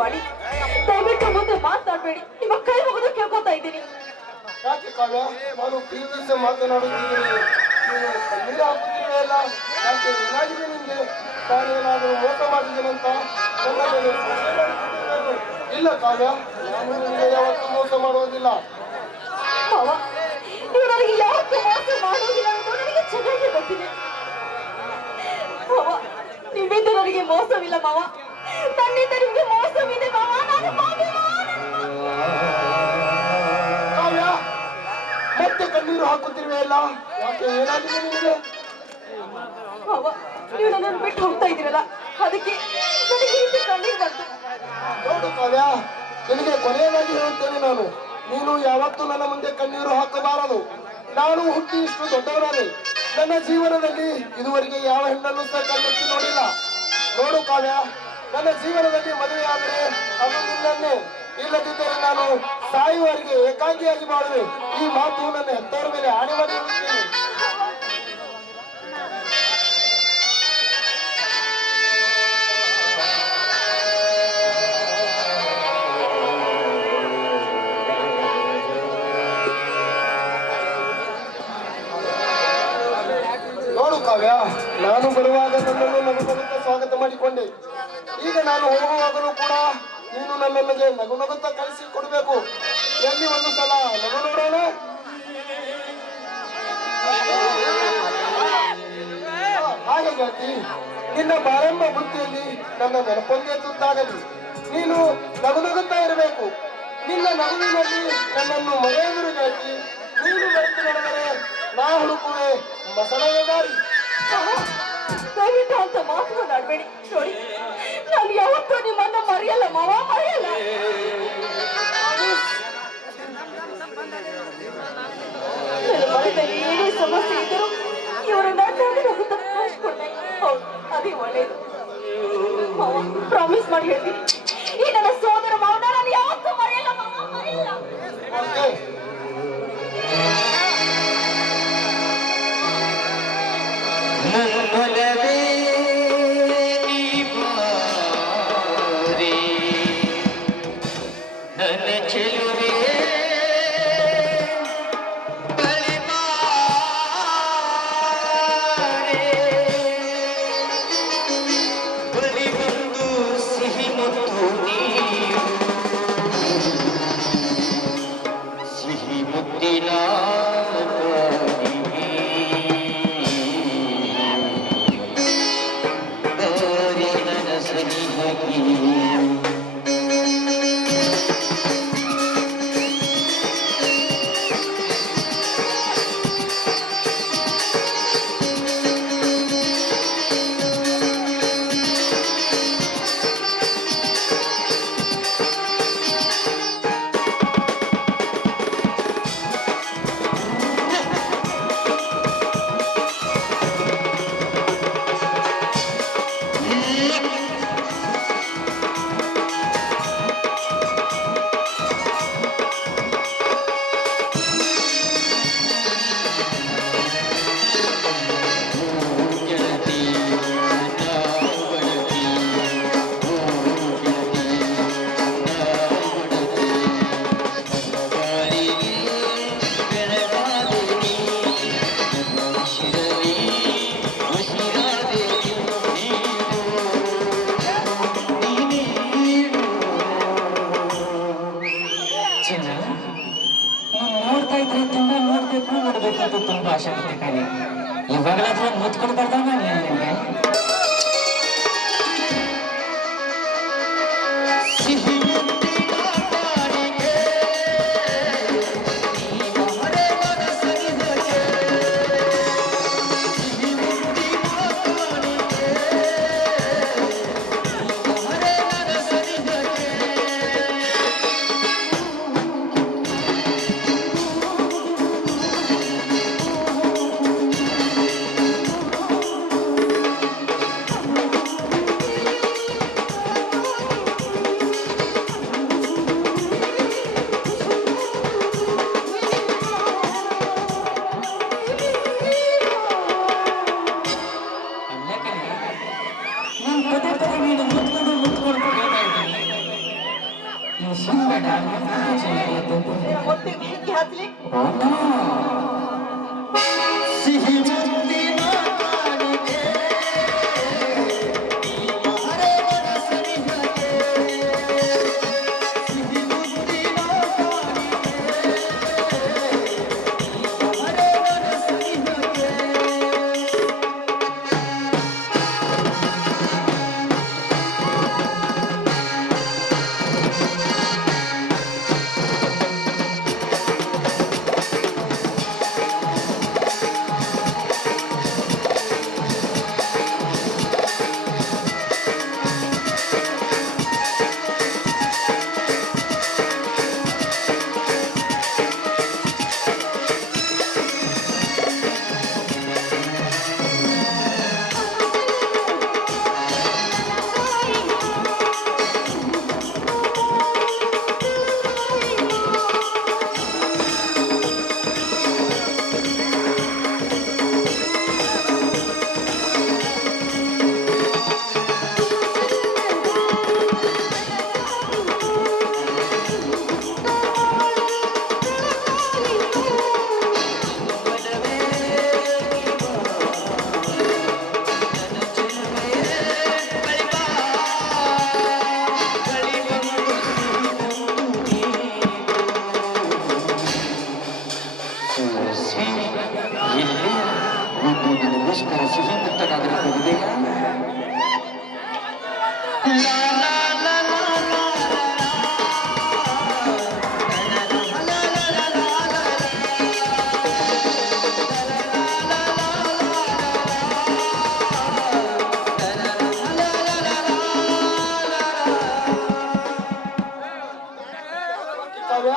ಮಾಡಿ ದಯವಿಟ್ಟು ಮುಂದೆ ಮಾತಾಡಬೇಡಿ. ನಿಮ್ಮ ಕೈ ಮುಗಿದು ಕೇಳ್ಕೊತಾ ಇದ್ದೀನಿ. ಯಾಕೆ ಕಾವ್ಯ, ನಾನು ಪ್ರೀತಿಸಿ ಮಾತನಾಡುತ್ತಿದ್ದೀನಿ, ನೀನು ಕಣ್ಣೀರು ಹಾಕುತ್ತಿರುವೆ ಅಲ್ಲ? ಯಾಕೆ, ಏನಾಗಿದೆ ನಿಮಗೆ? ನಾನೇನಾದರೂ ಮೋಸ ಮಾಡಿದ್ದೇನಂತ ನನ್ನ ಮೇಲೆ ಸಂಶಯ ಮಾಡಿಕೊಂಡಿದ್ದೇನೆ? ಇಲ್ಲ ಕಾವ್ಯ, ನಾನು ನಿಮಗೆ ಯಾವತ್ತೂ ಮೋಸ ಮಾಡುವುದಿಲ್ಲ. ಮಾವ, ನೀವು ನನಗೆ ಯಾವತ್ತೂ ಮೋಸ ಮಾಡುವುದಿಲ್ಲ ಎಂದು ನನಗೆ ಚೆನ್ನಾಗಿ ಗೊತ್ತಿದೆ. ಮಾವ, ನಿಮ್ಮಿಂದ ನನಗೆ ಮೋಸವಿಲ್ಲ ಮಾವ, ನನ್ನಿಂದ ನಿಮಗೆ ಮೋಸವಿದೆ ಮಾವ. ನಾನು ಪಾಪಿ ಮಾವ. ಕಾವ್ಯ, ಮತ್ತೆ ಕಣ್ಣೀರು ಹಾಕುತ್ತಿರುವೆ ಅಲ್ಲ? ಯಾಕೆ, ಏನಾಗಿದೆ ನಿಮಗೆ? ಮಾವ, ನೀವು ನನ್ನನ್ನು ಬಿಟ್ಟು ಹೋಗ್ತಾ ಇದ್ದೀರಲ್ಲ, ಅದಕ್ಕೆ ನನಗೆ ಈ ರೀತಿ ಕಣ್ಣೀರು ಬಂತು. ನೋಡು ಕಾವ್ಯ, ನಿನಗೆ ಕೊನೆಯದಾಗಿ ಹೇಳುತ್ತೇನೆ ನಾನು, ನೀನು ಯಾವತ್ತೂ ನನ್ನ ಮುಂದೆ ಕಣ್ಣೀರು ಹಾಕಬಾರದು. ನಾನು ಹುಟ್ಟಿ ಇಷ್ಟು ದೊಡ್ಡವನಾದೆ, ನನ್ನ ಜೀವನದಲ್ಲಿ ಇದುವರೆಗೆ ಯಾವ ಹೆಣ್ಣನ್ನು ಸಹ ಕಣ್ಣೆತ್ತಿ ನೋಡಿಲ್ಲ. ನೋಡು ಕಾವ್ಯ, ನನ್ನ ಜೀವನದಲ್ಲಿ ಮದುವೆ ಆದರೆ ಅದು ನಿನ್ನನ್ನೇ, ಇಲ್ಲದಿದ್ದರೆ ನಾನು ಸಾಯುವವರೆಗೆ ಏಕಾಂಗಿಯಾಗಿ ಮಾಡುವೆ. ಈ ಮಾತು ನನ್ನ ಹೆತ್ತವರ ಮೇಲೆ ಆಣೆ ಮಾಡಿ ಹೇಳುತ್ತೇನೆ. ನೋಡು ಕಾವ್ಯ, ನಾನು ಬರುವಾಗ ನನ್ನನ್ನು ನಗುನಗುತ್ತಾ ಸ್ವಾಗತ ಮಾಡಿಕೊಂಡೆ. ಈಗ ನಾನು ಹೋಗುವಾಗಲೂ ಕೂಡ ನೀನು ನನ್ನೊಂದಿಗೆ ನಗುನಗುತ್ತಾ ಕಳಿಸಿ ಕೊಡಬೇಕು. ಎಲ್ಲಿ ಒಂದು ಸಲ ನಗು ನೋಡೋಣ. ಹಾಗೆ ಗೆಳತಿ, ನಿನ್ನ ಪ್ರಾರಂಭ ವೃತ್ತಿಯಲ್ಲಿ ನನ್ನ ನೆನಪೊಂದೇ ತುತ್ತಾಗಲಿ. ನೀನು ನಗುನಗುತ್ತಾ ಇರಬೇಕು. ನಿನ್ನ ನಗುವಿನಲ್ಲಿ ನನ್ನನ್ನು ಮರೆಯುವುದು ಗೆಳತಿ. ನೀನು ಬೆಳೆದು ನಡೆದರೆ ನಾ ಹುಡುಕುವೆ ಮಸಣದ ದಾರಿ. ದಯವಿಟ್ಟು ಅಂತ ಮಾತನಾಡಬೇಡಿ. ನೋಡಿ, ನಾನು ಯಾವತ್ತೂ ನಿಮ್ಮನ್ನ ಮರೆಯಲ್ಲ ಮಾವ, ಮರೆಯಲ್ಲ. ನನ್ನ ಮನೆಯಲ್ಲಿ ಏನೇ ಸಮಸ್ಯೆ ಇದ್ದರೂ ಇವರು ನನ್ನ ಹೋಗುತ್ತಾ ಕಳಿಸ್ಕೊಡ್ಬೇಕು. ಹೌದು, ಅದೇ ಒಳ್ಳೇದು ಮಾವ. ಪ್ರಾಮಿಸ್ ಮಾಡಿ ಹೇಳ್ತೀನಿ, ಈ ನನ್ನ ಸೋದರ ಮಾವನ ನಾನು ಯಾವತ್ತೂ ಮರೆಯಲ್ಲ ಮಾವ, ಮರೆಯಲ್ಲ. ನನ್ನೊಲವೇ ನೀ ಬಾರೆ, ನನ್ನ ಚೆಲುವೆ ಬಳಿ ಬಾರೆ, ಬಳಿ ಬಂದು ಸಿಹಿ ಮುತ್ತು ನೀರು, ಸಿಹಿ ಮುತ್ತಿನ ನೋಡ್ತಾ ಇದ್ರೆ ತುಂಬಾ ನೋಡ್ಬೇಕು ಅಂತ ತುಂಬಾ ಆಸೆ ಆಗ್ತದೆ. ಇವಾಗಲಾದ್ರೂ ಮುತ್ತು ಕೊಡ್ಬಾರ್ದ ನನಗೆ? ಮತ್ತೆ ಬೆಂಕಿ ಹಚ್ಚಲಿ. ಸಿಹಿ ಮುತ್ತಿನ ಕಾಣಿಕೆ, ಈ ಮಹರೇವನ ಸನಿಹಕ್ಕೆ. ಸಿಹಿ ಮುತ್ತಿನ ಕಾಣಿಕೆ, ಈ ಮಹರೇವನ ಸನಿಹಕ್ಕೆ. ನನಗೋಸ್ಕರ ಸಿಹಿ ಮುತ್ತನಾದರೂ ಹೋಗಿದೆಯಾ? ಕಾವ್ಯ